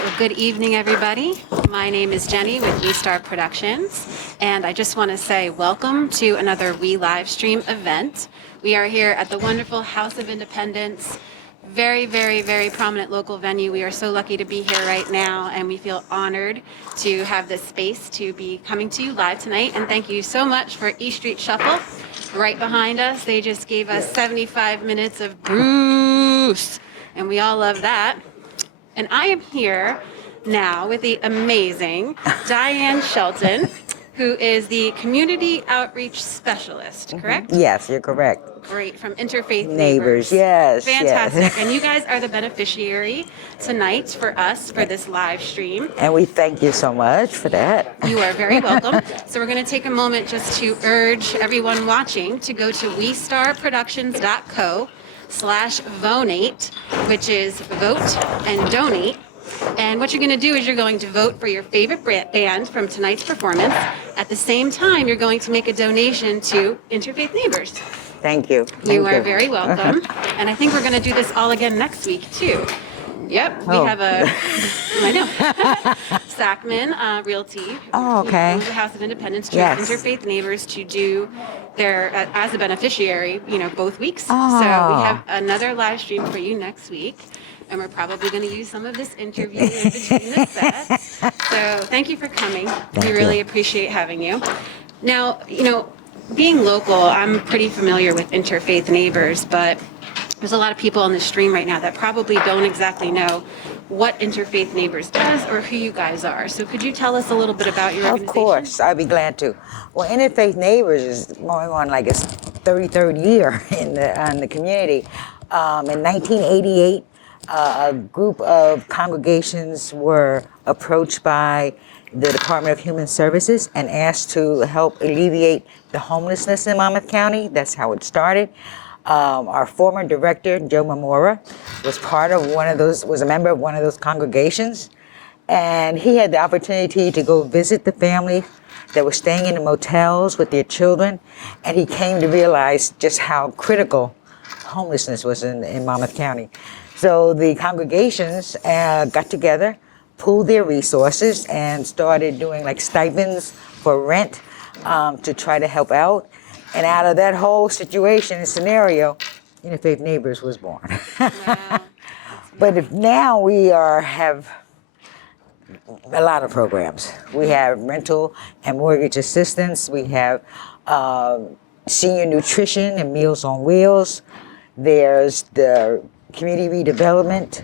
right, well, good evening, everybody. My name is Jenny with WeStar Productions, and I just want to say welcome to another We live stream event. We are here at the wonderful House of Independence, very, very, very prominent local venue. We are so lucky to be here right now, and we feel honored to have this space to be coming to you live tonight. And thank you so much for E Street Shuffle right behind us. They just gave us 75 minutes of Bruce, and we all love that. And I am here now with the amazing Diane Shelton, who is the Community Outreach Specialist, correct? Yes, you're correct. Great, from Interfaith Neighbors, yes. Fantastic. Yes. And you guys are the beneficiary tonight for us for this live stream. And we thank you so much for that. You are very welcome. So we're going to take a moment just to urge everyone watching to go to WeStarProductions.co/vonate, which is vote and donate. And what you're going to do is you're going to vote for your favorite band from tonight's performance. At the same time, you're going to make a donation to Interfaith Neighbors. Thank you. You are very welcome. And I think we're going to do this all again next week, too. Yep, we have I know, Sackman Realty. Oh, okay. Owns the House of Independence, Yes. Interfaith Neighbors to do their, as a beneficiary, both weeks. Oh. So we have another live stream for you next week. And we're probably going to use some of this interview in between the sets. So thank you for coming. We really appreciate having you. Now, being local, I'm pretty familiar with Interfaith Neighbors, but there's a lot of people on the stream right now that probably don't exactly know what Interfaith Neighbors does or who you guys are. So could you tell us a little bit about your organization? Of course, I'd be glad to. Well, Interfaith Neighbors is going on like its 33rd year in the community. In 1988, a group of congregations were approached by the Department of Human Services and asked to help alleviate the homelessness in Monmouth County. That's how it started. Our former director, Joe Mamora, was was a member of one of those congregations. And he had the opportunity to go visit the family that were staying in the motels with their children. And he came to realize just how critical homelessness was in Monmouth County. So the congregations got together, pooled their resources, and started doing like stipends for rent to try to help out. And out of that whole situation and scenario, Interfaith Neighbors was born. Wow. But now we have a lot of programs. We have rental and mortgage assistance. We have senior nutrition and Meals on Wheels. There's the community redevelopment.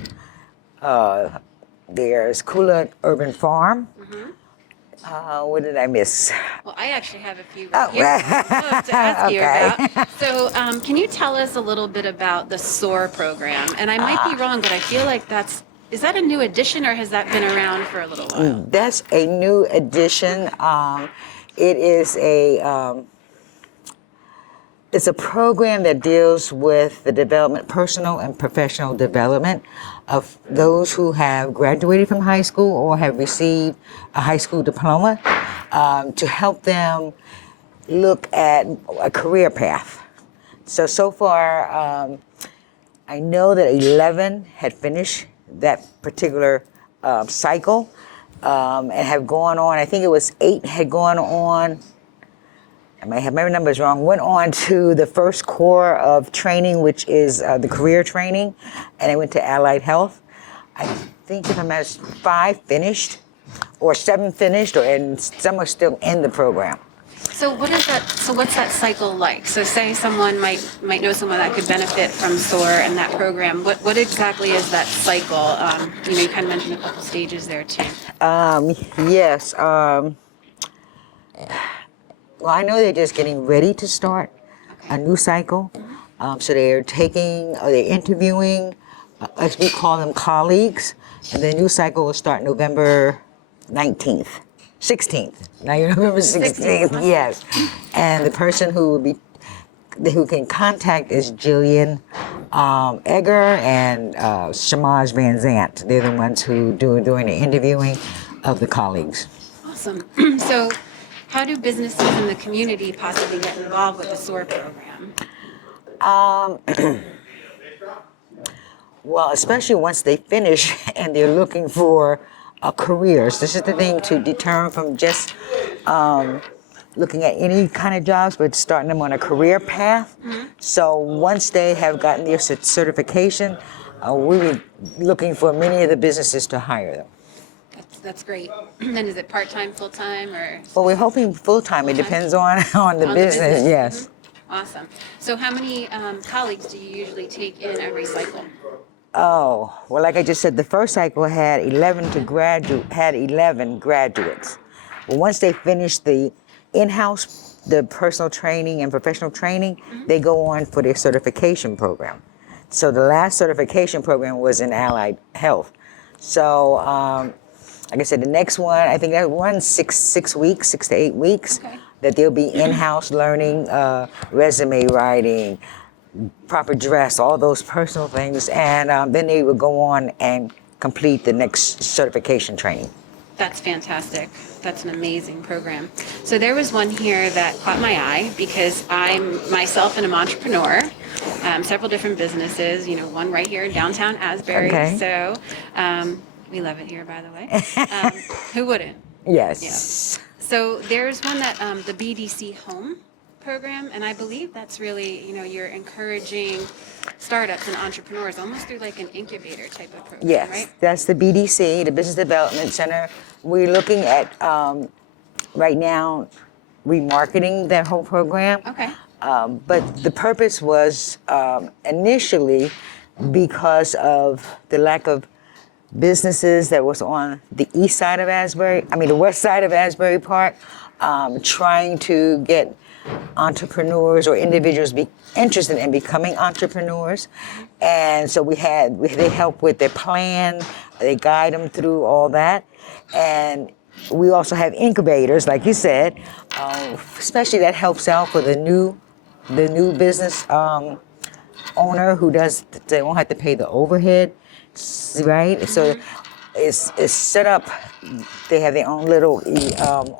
There's Kula Urban Farm. Mm-hmm. What did I miss? Well, I actually have a few right here I'd love to ask you about. So can you tell us a little bit about the SOAR program? And I might be wrong, but I feel like is that a new addition or has that been around for a little while? That's a new addition. It is it's a program that deals with the development, personal and professional development of those who have graduated from high school or have received a high school diploma, to help them look at a career path. So far, I know that 11 had finished that particular cycle and have gone on. I think it was 8 had gone on. I may have my numbers wrong, went on to the first core of training, which is the career training, and I went to Allied Health. I think if I'm at 5 finished, or 7 finished, and some are still in the program. So what is that? So what's that cycle like? So say someone might know someone that could benefit from SOAR and that program. What exactly is that cycle? You kind of mentioned a couple stages there too. Yes. Well, I know they're just getting ready to start a new cycle. So they're interviewing, as we call them, colleagues. And the new cycle will start November 16th. Now you're November 16th, yes. And the person who can contact is Jillian Egger and Shamaj Van Zant. They're the ones who doing the interviewing of the colleagues. Awesome. So how do businesses in the community possibly get involved with the SOAR program? Well, especially once they finish and they're looking for careers. This is the thing to determine from just looking at any kind of jobs, but starting them on a career path. So once they have gotten their certification, we were looking for many of the businesses to hire them. That's great. Then is it part-time, full-time, or Well, we're hoping full-time. It depends on the business, yes. Awesome. So how many colleagues do you usually take in every cycle? Oh, well, like I just said, the first cycle had 11 graduates. But once they finish the in-house, the personal training and professional training, they go on for their certification program. So the last certification program was in allied health. So, like I said, the next one, I think that runs 6 weeks, 6 to 8 weeks, that they'll be in-house learning, resume writing, proper dress, all those personal things, and then they would go on and complete the next certification training. That's fantastic. That's an amazing program. So there was one here that caught my eye because I'm myself an entrepreneur, several different businesses, one right here in downtown Asbury. Okay. So we love it here, by the way. Who wouldn't? Yes. Yeah. So there's one that the BDC Home Program, and I believe that's really, you're encouraging startups and entrepreneurs almost through like an incubator type of program, Yes, right? that's the BDC, the Business Development Center. We're looking at, right now, remarketing that whole program. Okay. But the purpose was initially because of the lack of businesses that was on the the west side of Asbury Park, trying to get entrepreneurs or individuals be interested in becoming entrepreneurs. And so they help with their plan, they guide them through all that. And we also have incubators, like you said, especially that helps out for the new business owner they won't have to pay the overhead, right? So it's set up, they have their own little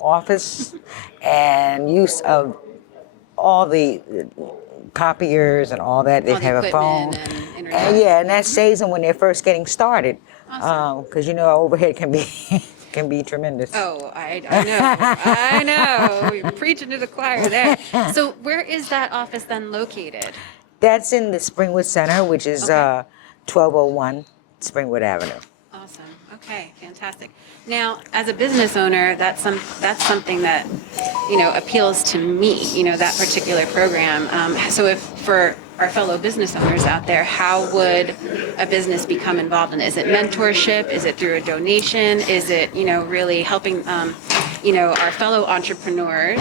office and use of all the copiers and all that. They All the have a phone. equipment and internet. And that saves them when they're first getting started. Awesome. Because overhead can be can be tremendous. Oh, I know. You're preaching to the choir there. So where is that office then located? That's in the Springwood Center, which is 1201 Springwood Avenue. Awesome. Okay, fantastic. Now, as a business owner, that's something that appeals to me. That particular program. So, if for our fellow business owners out there, how would a business become involved in it? Is it mentorship? Is it through a donation? Is it really helping our fellow entrepreneurs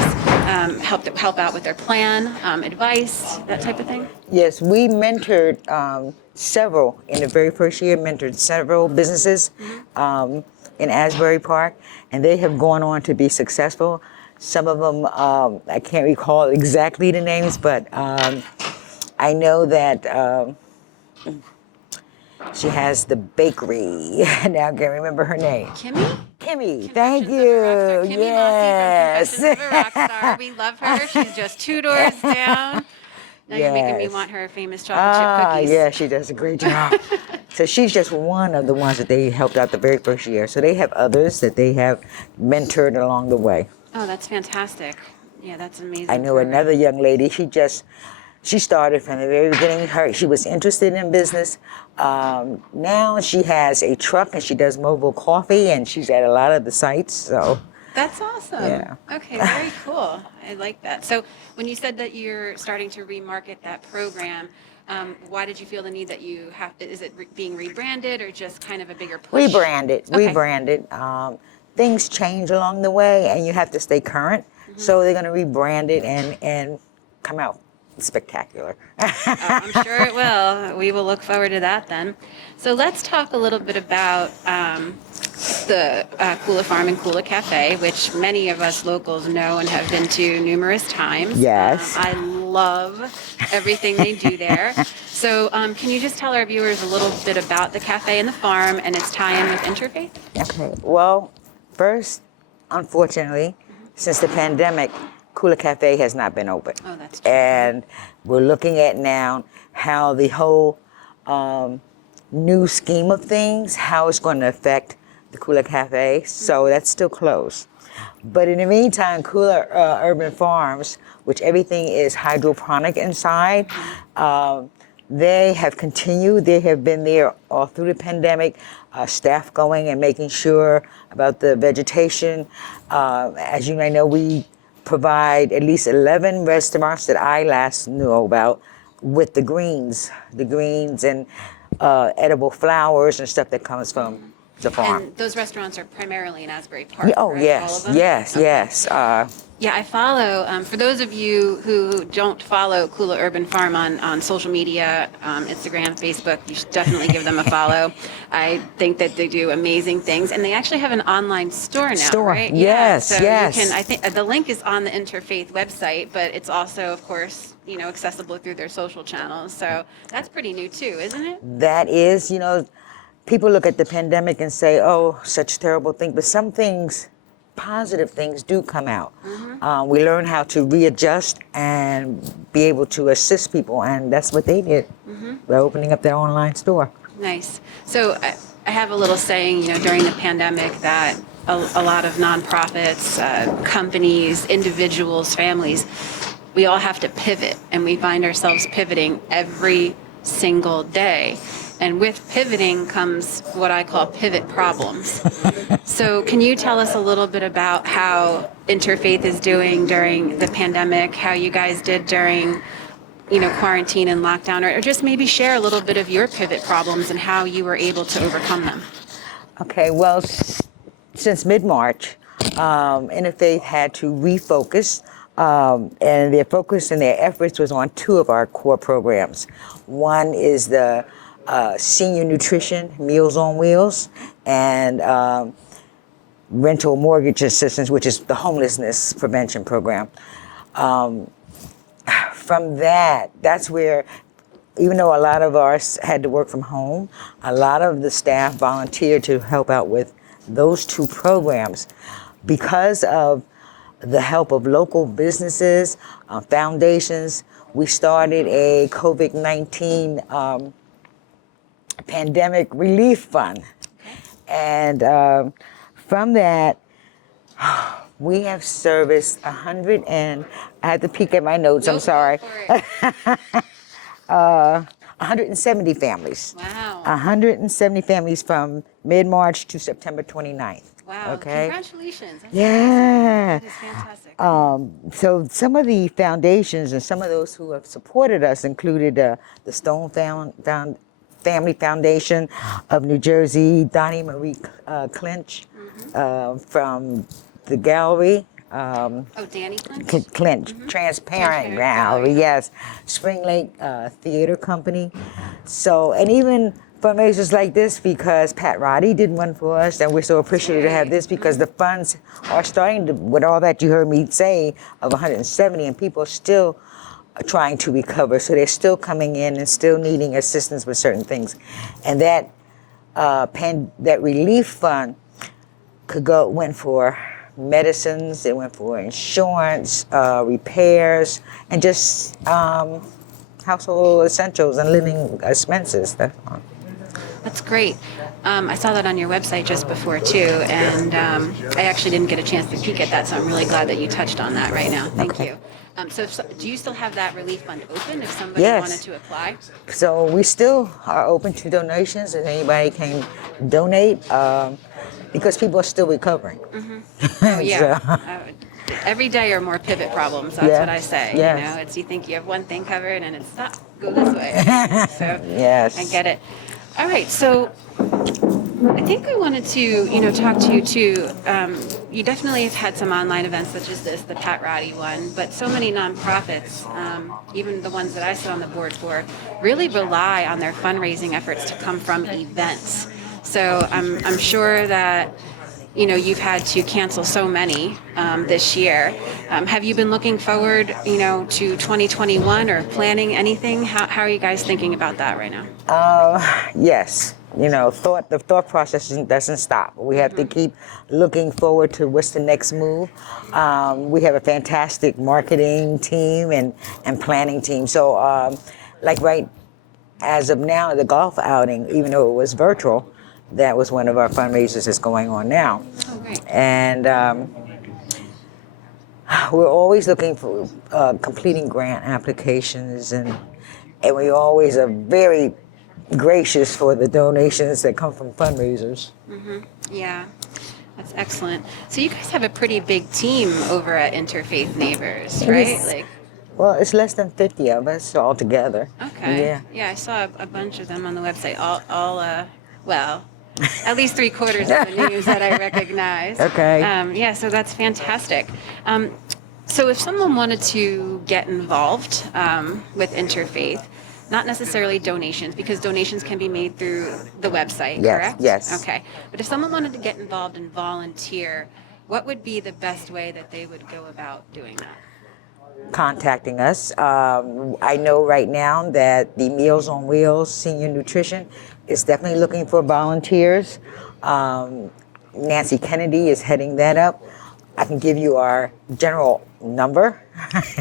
help out with their plan, advice, that type of thing? Yes, we mentored several in the very first year. Mentored several businesses in Asbury Park, and they have gone on to be successful. Some of them I can't recall exactly the names, but I know that she has the bakery. Now I can't remember her name. Kimmy, thank you. Kimmy Yes. Mossy from Confessions of a Rockstar. We love her. She's just 2 doors down. Now you're making me want her famous chocolate chip cookies. Yeah, she does a great job. So she's just one of the ones that they helped out the very first year. So they have others that they have mentored along the way. Oh, that's fantastic. Yeah, that's amazing. I know another young lady, she started from the very beginning. She was interested in business. Now she has a truck and she does mobile coffee and she's at a lot of the sites. So that's awesome. Yeah. Okay, very cool. I like that. So when you said that you're starting to remarket that program, why did you feel the need that you have to, is it being rebranded or just kind of a bigger push? Rebranded. Things change along the way and you have to stay current. So they're going to rebrand it and come out spectacular. I'm sure it will. We will look forward to that then. So let's talk a little bit about the Kula Farm and Kula Cafe, which many of us locals know and have been to numerous times. Yes. I love everything they do there. So can you just tell our viewers a little bit about the cafe and the farm and its tie-in with Interfaith? Okay. Well, first, unfortunately, since the pandemic, Kula Cafe has not been open. Oh, that's true. And we're looking at now how the whole new scheme of things, how it's going to affect the Kula Cafe. So that's still closed. But in the meantime, Kula Urban Farms, which everything is hydroponic inside, they have continued. They have been there all through the pandemic, staff going and making sure about the vegetation. As you may know, we provide at least 11 restaurants that I last knew about with the greens and edible flowers and stuff that comes from the farm. And those restaurants are primarily in Asbury Park, Oh, right? yes, All of them? yes, Okay. yes. Yeah, I follow, for those of you who don't follow Kula Urban Farm on social media, Instagram, Facebook, you should definitely give them a follow. I think that they do amazing things, and they actually have an online store now, right? Yes, so yes. you can, I think the link is on the Interfaith website, but it's also, of course, accessible through their social channels. So that's pretty new too, isn't it? That is, people look at the pandemic and say, oh, such terrible thing, but some things, positive things do come out. We learn how to readjust and be able to assist people, and that's what they did by opening up their online store. Nice. So I have a little saying, during the pandemic that a lot of nonprofits, companies, individuals, families, we all have to pivot, and we find ourselves pivoting every single day. And with pivoting comes what I call pivot problems. So can you tell us a little bit about how Interfaith is doing during the pandemic, how you guys did during, quarantine and lockdown, or just maybe share a little bit of your pivot problems and how you were able to overcome them? Okay, well, since mid-March, Interfaith had to refocus, and their focus and their efforts was on two of our core programs. One is the senior nutrition, Meals on Wheels, and rental mortgage assistance, which is the homelessness prevention program. From that's where, even though a lot of us had to work from home, a lot of the staff volunteered to help out with those two programs. Because of the help of local businesses, foundations, we started a COVID-19 pandemic relief fund. And from that, we have serviced 100 and, I had to peek at my notes, I'm sorry. 170 families. Wow. 170 families from mid-March to September 29th. Wow. Okay. Congratulations. That's Yeah. That is fantastic. So some of the foundations and some of those who have supported us included the Stone Family Foundation of New Jersey, Donnie Marie Clinch from the gallery. Danny Clinch? Clinch, Transparent Gallery, yes. Spring Lake Theater Company. So, and even fundraisers like this, because Pat Roddy did one for us, and we're so appreciative to have this because the funds are starting to, with all that you heard me say, of 170, and people are still trying to recover. So they're still coming in and still needing assistance with certain things. And that that relief fund went for medicines, it went for insurance, repairs, and just household essentials and living expenses. That's great. I saw that on your website just before too, and I actually didn't get a chance to peek at that, so I'm really glad that you touched on that right now. Thank you. So do you still have that relief fund open if somebody wanted to apply? So we still are open to donations, and anybody can donate because people are still recovering. Oh, yeah. Every day are more pivot problems. That's what I say. Yes. It's you think you have one thing covered, and it's stop, go this way. So Yes. I get it. All right, so I think I wanted to, talk to you too. You definitely have had some online events such as this, the Pat Roddy one, but so many nonprofits, even the ones that I sit on the board for, really rely on their fundraising efforts to come from events. So I'm sure that, you've had to cancel so many this year. Have you been looking forward, to 2021 or planning anything? How are you guys thinking about that right now? Yes. The thought process doesn't stop. We have to keep looking forward to what's the next move. We have a fantastic marketing team and planning team. So, as of now, the golf outing, even though it was virtual, that was one of our fundraisers that's going on now. Oh, great. And we're always looking for completing grant applications, and we always are very gracious for the donations that come from fundraisers. Yeah, that's excellent. So you guys have a pretty big team over at Interfaith Neighbors, right? Yes. Well, it's less than 50 of us all together. Okay. Yeah, I saw a bunch of them on the website. Well, at least 3/4 of the names that I recognize. Okay. Yeah, so that's fantastic. So if someone wanted to get involved with Interfaith, not necessarily donations, because donations can be made through the website, Yes, correct? yes. Okay. But if someone wanted to get involved and volunteer, what would be the best way that they would go about doing that? Contacting us. I know right now that the Meals on Wheels Senior Nutrition is definitely looking for volunteers. Nancy Kennedy is heading that up. I can give you our general number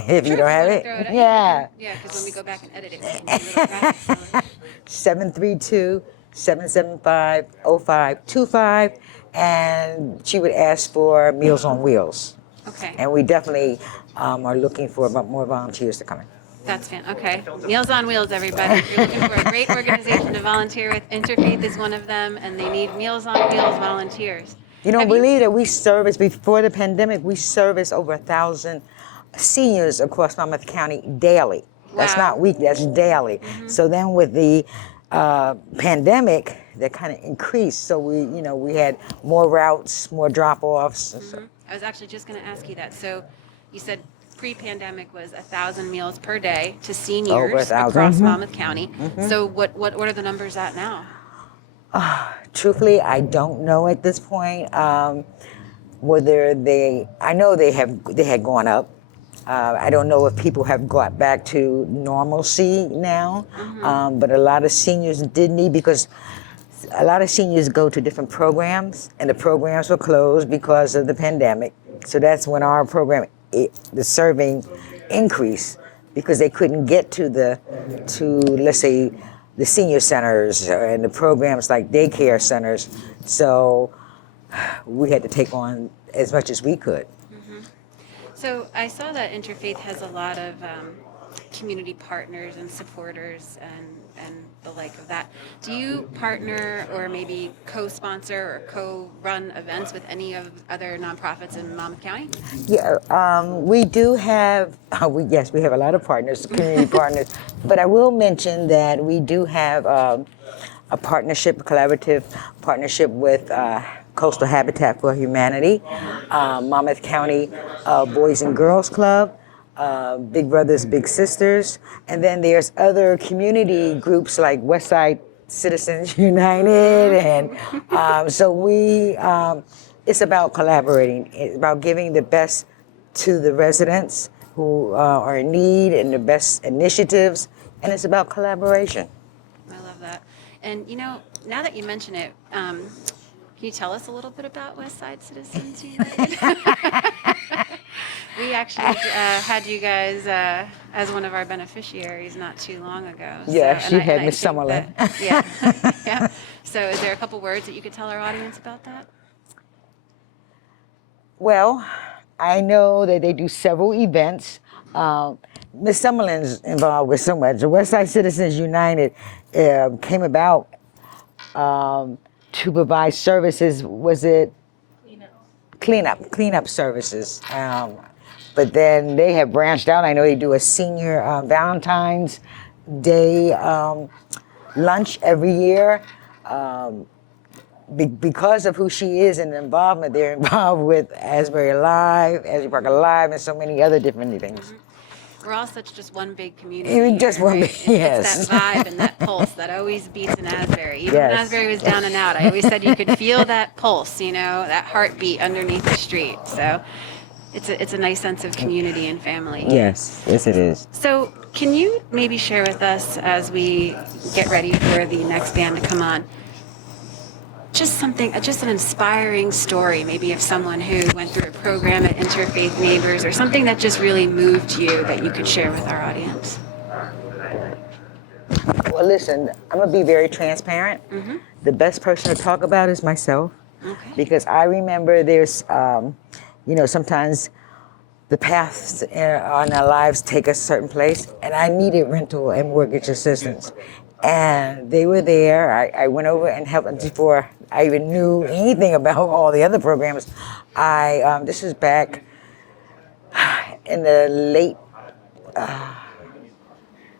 if you don't have it. Yeah. Yeah, because when we go back and edit it, we can do a little graphic. 732-775-0525, and she would ask for Meals on Wheels. Okay. And we definitely are looking for more volunteers to come in. That's okay. Meals on Wheels, everybody. If you're looking for a great organization to volunteer with, Interfaith is one of them, and they need Meals on Wheels volunteers. You don't believe that we service, before the pandemic, we service over 1,000 seniors across Monmouth County daily. That's Wow. not weekly, that's daily. So then with the pandemic, that kind of increased. So we had more routes, more drop-offs. I was actually just going to ask you that. So you said pre-pandemic was 1,000 meals per day to seniors Over 1,000. across Monmouth County. So what are the numbers at now? Truthfully, I don't know at this point whether I know they had gone up. I don't know if people have got back to normalcy now, but a lot of seniors did need, because a lot of seniors go to different programs, and the programs were closed because of the pandemic. So that's when our program, the serving increased, because they couldn't get to let's say the senior centers and the programs like daycare centers. So we had to take on as much as we could. So I saw that Interfaith has a lot of community partners and supporters and the like of that. Do you partner or maybe co-sponsor or co-run events with any of other nonprofits in Monmouth County? Yeah, we do have, we have a lot of partners, community partners, but I will mention that we do have a collaborative partnership with Coastal Habitat for Humanity, Monmouth County Boys and Girls Club, Big Brothers Big Sisters, and then there's other community groups like Westside Citizens United, and so it's about collaborating. It's about giving the best to the residents who are in need and the best initiatives, and it's about collaboration. I love that. And now that you mention it, can you tell us a little bit about Westside Citizens United? We actually had you guys as one of our beneficiaries not too long ago. Yeah, so, she had Miss Summerlin. Yeah. So is there a couple words that you could tell our audience about that? Well, I know that they do several events. Miss Summerlin's involved with so much. The Westside Citizens United came about to provide services. Was it cleanup services? But then they have branched out. I know they do a senior Valentine's Day lunch every year. Because of who she is and the involvement, they're involved with Asbury Alive, Asbury Park Alive, and so many other different things. We're all such just one big community. Even just here, one right? big, yes. It's that vibe and that pulse that always beats in Asbury. Even Yes. when Asbury was down and out, I always said you could feel that pulse, that heartbeat underneath the street. So it's a nice sense of community and family. Yes, it is. So can you maybe share with us as we get ready for the next band to come on, just an inspiring story, maybe of someone who went through a program at Interfaith Neighbors, or something that just really moved you that you could share with our audience? Well, listen, I'm gonna be very transparent. The best person to talk about is myself, because I remember there's, sometimes the paths on our lives take us a certain place, and I needed rental and mortgage assistance, and they were there. I went over and helped them before I even knew anything about all the other programs. This is back in the late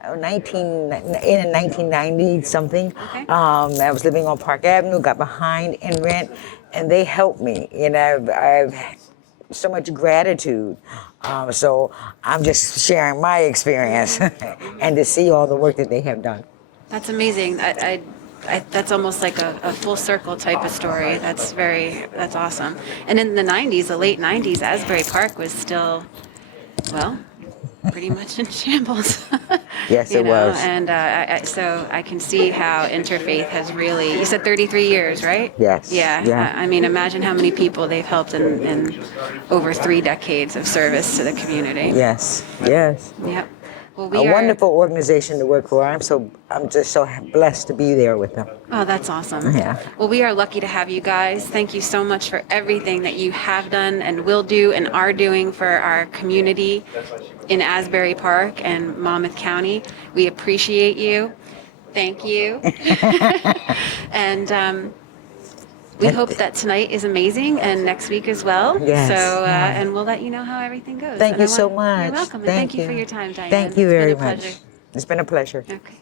1990 something. I was living on Park Avenue, got behind in rent, and they helped me. And I've so much gratitude. So I'm just sharing my experience and to see all the work that they have done. That's amazing. That's almost like a full circle type of story. That's awesome. And in the 90s, the late 90s, Asbury Park was still, well, pretty much in shambles. Yes, it was. And so I can see how Interfaith has really, you said 33 years, right? Yes. Yeah. I mean, imagine how many people they've helped in over 3 decades of service to the community. Yes. Yep. Well, A wonderful organization to work for. I'm just so blessed to be there with them. Oh, that's awesome. Yeah. Well, we are lucky to have you guys. Thank you so much for everything that you have done and will do and are doing for our community in Asbury Park and Monmouth County. We appreciate you. Thank you. And we hope that tonight is amazing and next week as well. Yes. So, and we'll let you know how everything goes. Thank you so much. You're welcome. And thank you for your time, Diane. Thank you very It's been a much. pleasure. It's been a pleasure. Okay.